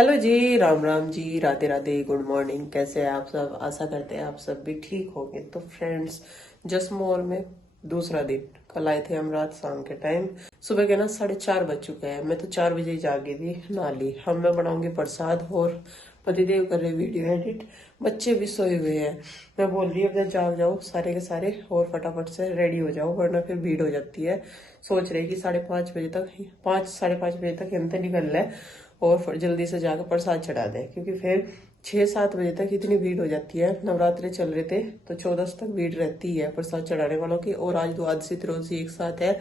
Hello जी, Ram Ram ji, Radhe Radhe, good morning. कैसे हैं आप सब? आशा करते हैं आप सब भी ठीक होंगे। तो फ्रेंड्स, जसमोर में दूसरा दिन। कल आए थे हम रात शाम के टाइम। सुबह के ना 4:30 बज चुके हैं। मैं तो 4 बजे ही जागी थी, नहा ली। हम मैं बनाऊंगी प्रसाद और पतिदेव कर रहे वीडियो एडिट। बच्चे भी सोए हुए हैं। मैं बोल रही हूँ जाग जाओ सारे के सारे और फटाफट से रेडी हो जाओ, वरना फिर भीड़ हो जाती है। सोच रहे कि 5:30 बजे तक, 5 साढ़े 5 बजे तक हम तो निकल रहे और फिर जल्दी से जाकर प्रसाद चढ़ा दें, क्योंकि फिर 6-7 बजे तक इतनी भीड़ हो जाती है। नवरात्रे चल रहे थे तो 14 तक भीड़ रहती है प्रसाद चढ़ाने वालों की, और आज द्वादशी त्रोदशी एक साथ है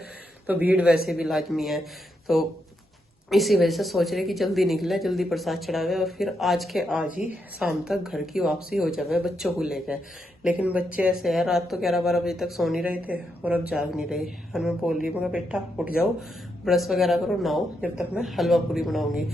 तो भीड़ वैसे भी लाजमी है। तो इसी वजह से सोच रहे कि जल्दी निकले, जल्दी प्रसाद चढ़ावे और फिर आज के आज ही शाम तक घर की वापसी हो जावे बच्चों को लेकर। लेकिन बच्चे ऐसे है, रात तो 11-12 बजे तक सो नहीं रहे थे और अब जाग नहीं रहे। और मैं बोल रही हूँ बेटा उठ जाओ, ब्रश वगैरह करो, नहाओ, जब तक मैं हलवा पूरी बनाऊंगी।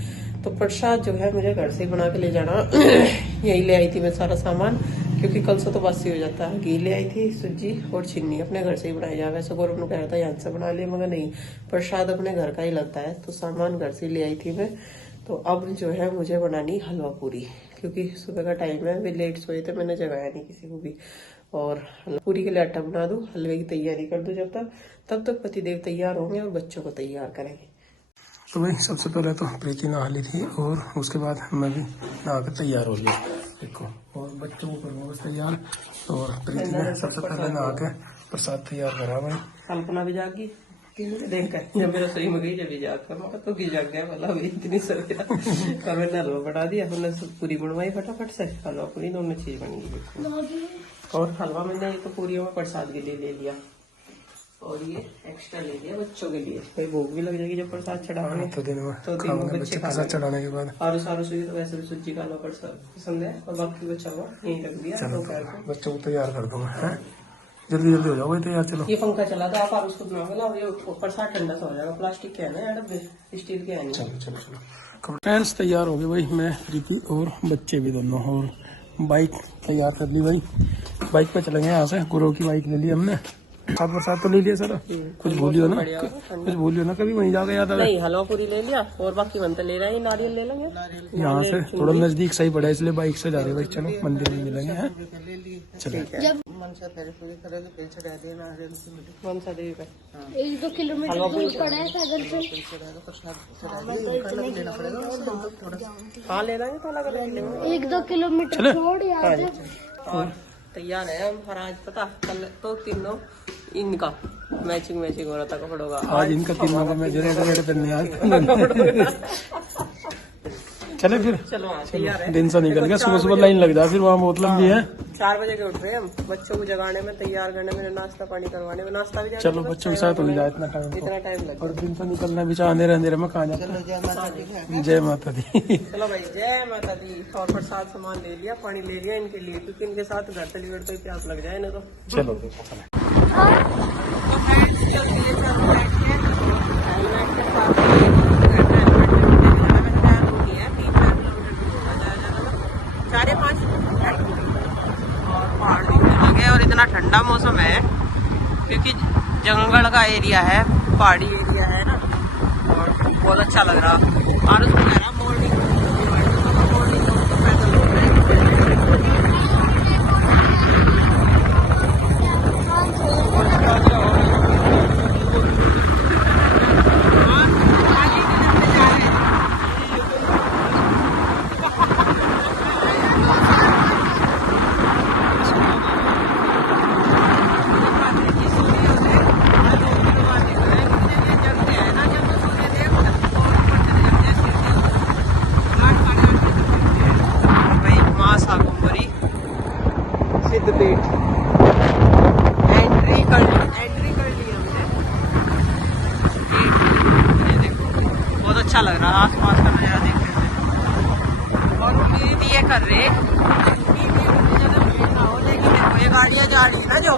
तो प्रसाद जो है मुझे घर से ही बना के ले जाना यही ले आई थी मैं सारा सामान, क्योंकि कल से तो बासी हो जाता है। घी ले आई थी, सूजी और चीनी अपने घर से ही बनाई जाए। वैसे गौरव ने कह रहा था यहाँ से बना ले, मगर नहीं, प्रसाद अपने घर का ही लगता है, तो सामान घर से ले आई थी मैं। तो अब जो है मुझे बनानी हलवा पूरी, क्योंकि सुबह का टाइम है, वे लेट सोए थे, मैंने जगाया नहीं किसी को भी। और हलवा पूरी के लिए आटा बना दूं, हलवे की तैयारी कर दूं तब तक पतिदेव तैयार होंगे और बच्चों को तैयार करेंगे। तो भाई सबसे पहले तो प्रीति नहा ली थी और उसके बाद मैं भी नहा कर तैयार हो गया, देखो, और बच्चों को करूँगा बस तैयार। और प्रीति ने सबसे पहले नहा के प्रसाद तैयार करा भाई। कल्पना भी जागी देख कर, जब मेरा सही में गई, जब भी जाग कर तो की जाग गया वाला भी इतनी सवेरा। मैंने हलवा बढ़ा दिया, हमने पूरी बनवाई फटाफट से, हलवा पूरी दोनों चीज बन गई। और हलवा मैंने तो पूरी में प्रसाद के लिए ले लिया और ये एक्स्ट्रा ले लिया बच्चों के लिए, कोई भूख भी लग जाएगी जब प्रसाद चढ़ाओगे तो दिन में तो बच्चे प्रसाद चढ़ाने के बाद आरू सारू से तो वैसे भी सूजी का हलवा प्रसाद पसंद है, और बाकी बच्चा हुआ यही रख दिया दोपहर को। बच्चों को तैयार कर दूंगा। जल्दी जल्दी हो जाओ भाई तैयार। चलो, ये पंखा चला था, आप आरू उसको बनाओगे ना, ये प्रसाद ठंडा सा हो जाएगा। प्लास्टिक के है ना यार, डब्बे स्टील के है नहीं। चलो चलो चलो फ्रेंड्स, तैयार हो गए भाई, मैं प्रीति और बच्चे भी दोनों। और बाइक तैयार कर ली भाई, बाइक पे चलेंगे यहाँ से। गुरु की बाइक ले ली हमने, साथ प्रसाद तो ले लिया सारा। कुछ भूलियो ना, कुछ भूलियो ना कभी, वहीं जाके याद आ नहीं, हलवा पूरी ले लिया और बाकी बनते ले रहे हैं, नारियल ले लेंगे। यहाँ से थोड़ा नजदीक सही पड़ा, इसलिए बाइक से जा रहे भाई। चलो मंदिर में मिलेंगे, हैं चलो। मनसा देवी पे 1-2 किलोमीटर दूर पड़ा है पैदल से। हाँ ले लेंगे, तो अलग अलग लेंगे। 1-2 किलोमीटर छोड़ यार। और तैयार है हम, और आज पता कल तो तीनों इनका मैचिंग हो रहा था कपड़ों का। आज इनका तीनों का मैं रेड पहनने आज। चले फिर, चलो तैयार है। दिन से निकल गया, सुबह सुबह लाइन लग जाए, फिर वहाँ बहुत लंबी है। 4 बजे के उठ रहे हैं हम, बच्चों को जगाने में, तैयार करने में, नाश्ता पानी करवाने में। नाश्ता भी चलो बच्चों के साथ हो जाए इतना टाइम, लगे और दिन से निकलना भी चाह अंधेरे में कहाँ जाता है। जय माता दी। चलो भाई, जय माता दी। और प्रसाद सामान ले लिया, पानी ले लिया इनके लिए, क्योंकि इनके साथ घर से लिगड़ तो प्यास लग जाए ना। तो चलो और इतना ठंडा मौसम है क्योंकि जंगल का एरिया है, पहाड़ी एरिया है ना, और बहुत अच्छा लग रहा। और उसको कह रहा मॉर्निंग तो पैदल हो रहे एंट्री कर ली हमने। बहुत अच्छा लग रहा है आसपास का नजारा देखने में। और उम्मीद ये कर रहे लेकिन देखो ये गाड़ियाँ जा रही है ना, जो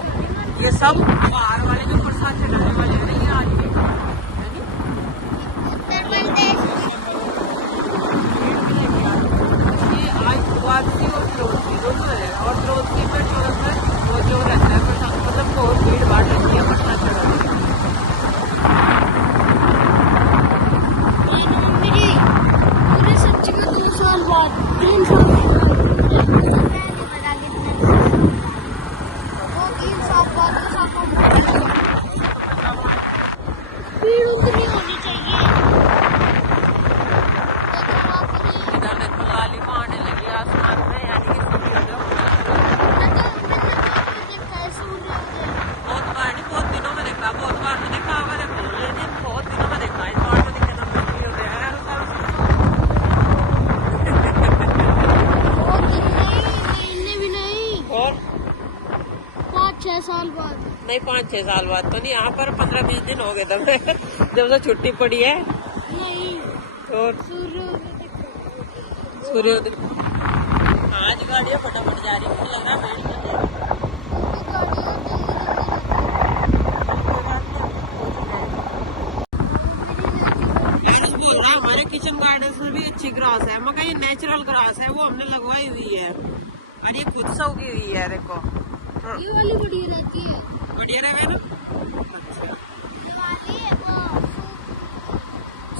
ये सब बाहर वाले जो प्रसाद चढ़ाने वाले हैं, ये आज और द्रौपदी में वो जो रहता है प्रसाद, मतलब बहुत भीड़ भाड़ रहती है प्रसाद चढ़ाने। पूरे सच्ची में 200 बाद 3 साल वो 3 साल बाद स्पीड उतनी होनी चाहिए। इधर देखो लालिमा आने लगी आसमान में, यानी कि बहुत बार नहीं, बहुत दिनों में देखा, बहुत बार तो देखा होगा, देखो लेकिन बहुत दिनों में देखा। इस बार तो दिखे तो नहीं होते हैं महीने भी नहीं, और 5-6 साल बाद। नहीं 5-6 साल बाद तो नहीं, यहाँ पर 15-20 दिन हो गए थे जब से छुट्टी पड़ी है। नहीं, और सूर्योदय आज गाड़ियाँ फटाफट जा रही है, मुझे लग रहा है बैठ जाते हैं। बोल रहा हमारे किचन गार्डन में भी अच्छी ग्रास है, मगर ये नेचुरल ग्रास है, वो हमने लगवाई हुई है और ये खुद से उगी हुई है। देखो ये वाली बढ़िया रहती है, बढ़िया रहे ना।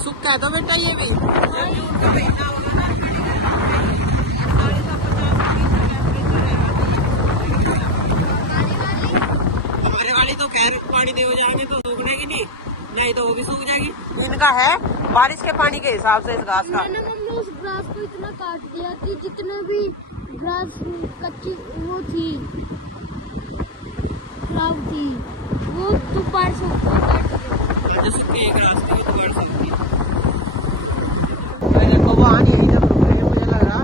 सूखा है तो बेटा ये भी जून का महीना होगा ना, 48-50 हमारे वाली तो खैर पानी दे हो जाएंगे तो सूखने की नहीं तो वो भी सूख जाएगी। इनका है बारिश के पानी के हिसाब से इस घास का। मैंने मम्मी उस ग्रास को इतना काट दिया कि जितने भी ग्रास कच्ची वो थी, खराब थी, वो दोबारा से काट दिया। जो सूखे घास की दोबारा सूखती है। देखो वो आनी है जब रुक रही है, मुझे लग रहा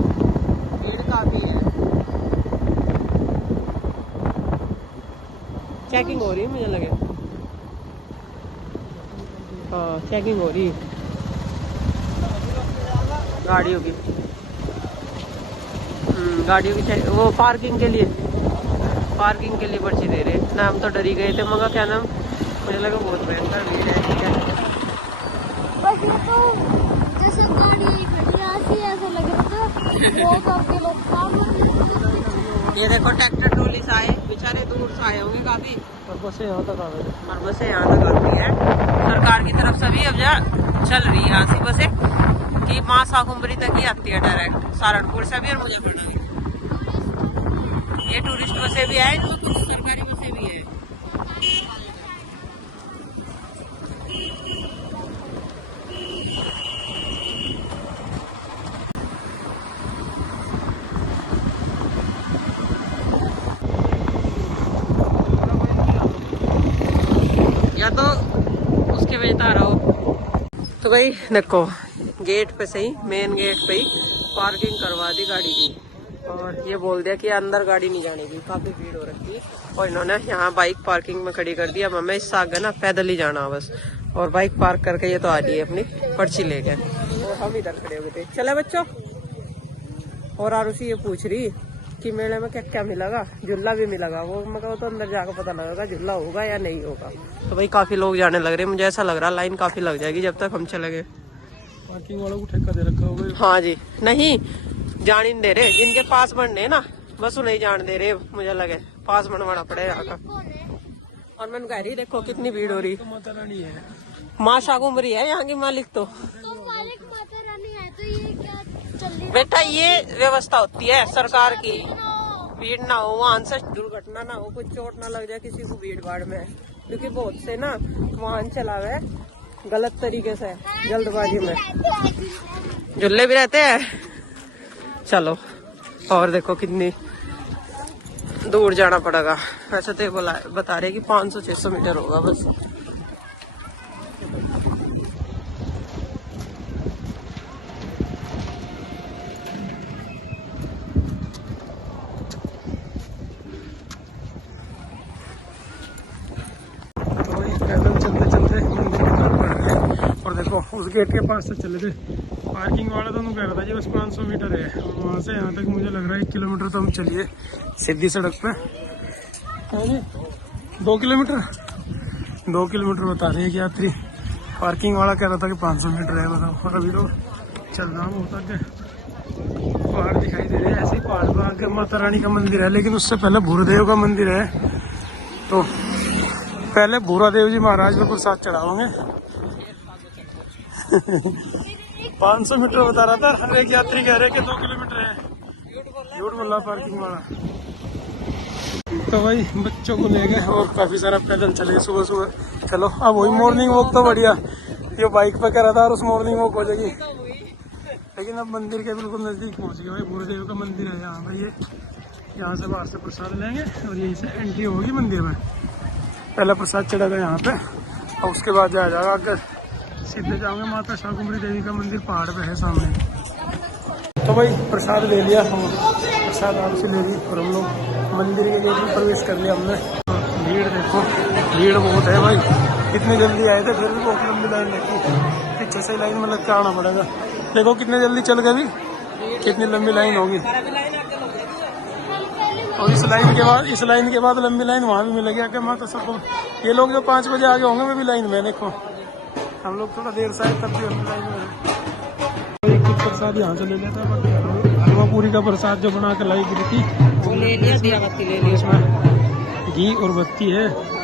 भीड़ काफी है। चेकिंग हो रही है, मुझे लगे हाँ चेकिंग हो रही है गाड़ियों की। गाड़ियों की वो पार्किंग के लिए पर्ची दे रहे ना। हम तो डरी गए थे, मगर क्या नाम मुझे लगा बहुत भयंकर भीड़ है। क्या बस ये तो जैसे गाड़ी खड़ी ऐसी ऐसा लग रहा था बहुत आपके लोग काम। ये देखो ट्रैक्टर ट्रॉली से आए, बेचारे दूर से आए होंगे काफी, और बसें यहाँ तक आ गई। और बसें यहाँ तक आती है। सरकार की तरफ से भी अब चल रही है ऐसी बसें कि माँ शाकुंभरी तक ही आती है डायरेक्ट, सहारनपुर से भी और मुजफ्फरनगर। ये टूरिस्ट बसें भी है, इनमें कुछ सरकारी बसें भी है। या तो उसके वजह आ रहा हो। तो भाई देखो गेट पे से ही, मेन गेट पे ही पार्किंग करवा दी गाड़ी की, और ये बोल दिया कि अंदर गाड़ी नहीं जाने की, काफी भीड़ हो रखी है। और इन्होंने यहाँ बाइक पार्किंग में खड़ी कर दिया। हमें इससे आगे ना पैदल ही जाना बस, और बाइक पार्क करके ये तो आ रही है अपनी पर्ची लेके, और हम इधर खड़े हुए थे। चले बच्चों। और आरुषि ये पूछ रही कि मेले में क्या क्या मिलेगा, झूला भी मिलेगा। वो मगर वो तो अंदर जाकर पता लगेगा झूला होगा या नहीं होगा। तो भाई काफी लोग जाने लग रहे हैं, मुझे ऐसा लग रहा लाइन काफी लग जाएगी जब तक हम चले गए। पार्किंग वालों को ठेका दे रखा होगा। हाँ जी, नहीं जान ही नहीं दे रहे, जिनके पास बनने ना बस नहीं जान दे रहे। मुझे लगे पास बनवाना पड़ेगा यहाँ का। और मैंने कह रही देखो कितनी भीड़ हो रही। तो माता रानी है, माँ शाकुंभरी है यहाँ की मालिक। तो मालिक माता रानी है, तो ये क्या चल रही बेटा ये व्यवस्था होती है सरकार की, भीड़ ना हो, वाहन से दुर्घटना ना हो, कोई चोट ना लग जाए किसी को भीड़ भाड़ में, क्योंकि बहुत से ना वाहन चलावे गलत तरीके से जल्दबाजी में, झुल्ले भी रहते हैं। चलो और देखो कितनी दूर जाना पड़ेगा। वैसे तो बता रहे कि 500-600 मीटर होगा बस। पैदल चलते चलते मंदिर की तरफ बढ़ गए। और देखो उस गेट के पास से चले थे, पार्किंग वाला तो कह रहा था जी बस 500 मीटर है, और वहाँ से यहाँ तक मुझे लग रहा है 1 किलोमीटर तो हम चलिए सीधी सड़क पे। हाँ जी 2 किलोमीटर बता रहे हैं कि यात्री। पार्किंग वाला कह रहा था कि 500 मीटर है, बताओ। और अभी तो चलना होता है, पहाड़ दिखाई दे रहे हैं। ऐसे ही पहाड़ पर आगे माता रानी का मंदिर है, लेकिन उससे पहले भूरदेव का मंदिर है। तो पहले भूरादेव जी महाराज को प्रसाद चढ़ाओगे। 500 मीटर बता रहा था, हर एक यात्री कह रहे कि 2 किलोमीटर है। झूठ बोला पार्किंग वाला। तो भाई बच्चों को ले गए और काफी सारा पैदल चले सुबह सुबह। चलो अब वही मॉर्निंग वॉक तो बढ़िया, ये बाइक पे कह रहा था और उस मॉर्निंग वॉक हो जाएगी। लेकिन अब मंदिर के बिल्कुल नजदीक पहुंच गए भाई। गुरुदेव का मंदिर है यहाँ भाई। ये यहाँ से बाहर से प्रसाद लेंगे और यहीं से एंट्री होगी मंदिर में। पहला प्रसाद चढ़ेगा यहाँ पे और उसके बाद जाया जाएगा आगे सीधे जाओगे माता शाकुंभरी देवी का मंदिर पहाड़ पे है सामने। तो भाई प्रसाद ले लिया, हम प्रसाद आपसे ले ली और हम लोग मंदिर के गेट में प्रवेश कर लिया हमने। भीड़ देखो, भीड़ बहुत है भाई। कितनी जल्दी आए थे फिर भी बहुत लंबी लाइन लगती, पीछे से लाइन में लग के आना पड़ेगा। देखो कितने जल्दी चल गए भी, कितनी लंबी लाइन होगी। और इस लाइन के बाद लंबी लाइन वहाँ भी मिलेगी आके माता सबको। ये लोग जो 5 बजे आगे होंगे मैं भी लाइन में, देखो हम लोग थोड़ा देर से आए तब भी हम लाइन में। कुछ प्रसाद यहाँ से ले लेता है, हलवा पूरी का प्रसाद जो बना के लाई गिरी थी वो ले लिया, दिया बत्ती ले लिया, इसमें घी और बत्ती है।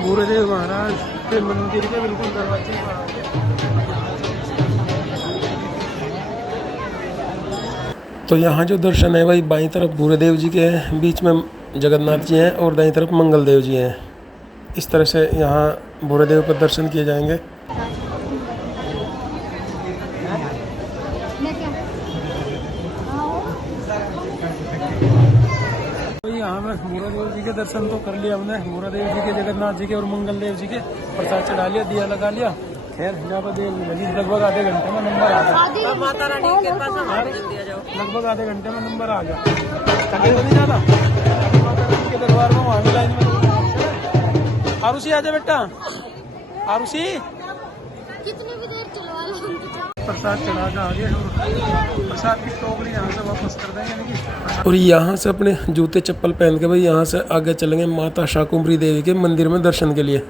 गुरुदेव महाराज के मंदिर के बिल्कुल दरवाजे पर। तो यहाँ जो दर्शन है भाई, बाईं तरफ गुरुदेव जी के हैं, बीच में जगन्नाथ जी हैं और दाईं तरफ मंगल देव जी हैं। इस तरह से यहाँ गुरुदेव पर दर्शन किए जाएंगे। यहाँ में गुरुदेव जी के दर्शन तो कर लिया हमने, गुरुदेव जी के, जगन्नाथ जी के और मंगल देव जी के। प्रसाद चढ़ा लिया, दिया लगा लिया। खैर यहाँ पर देर लगी, लगभग आधे घंटे में नंबर आ गया। माता रानी के पास लगभग आधे घंटे में नंबर आ गया। ठंडी तो नहीं ज्यादा माता रानी के दरबार में, वहाँ लाइन में। आरुषि आजा बेटा, आरुषि कितनी भी देर चलवा लो। प्रसाद चढ़ा के आगे और प्रसाद की टोकरी यहाँ से वापस कर देंगे। और यहाँ से अपने जूते चप्पल पहन के भाई यहाँ से आगे चलेंगे माता शाकुंभरी देवी के मंदिर में दर्शन के लिए।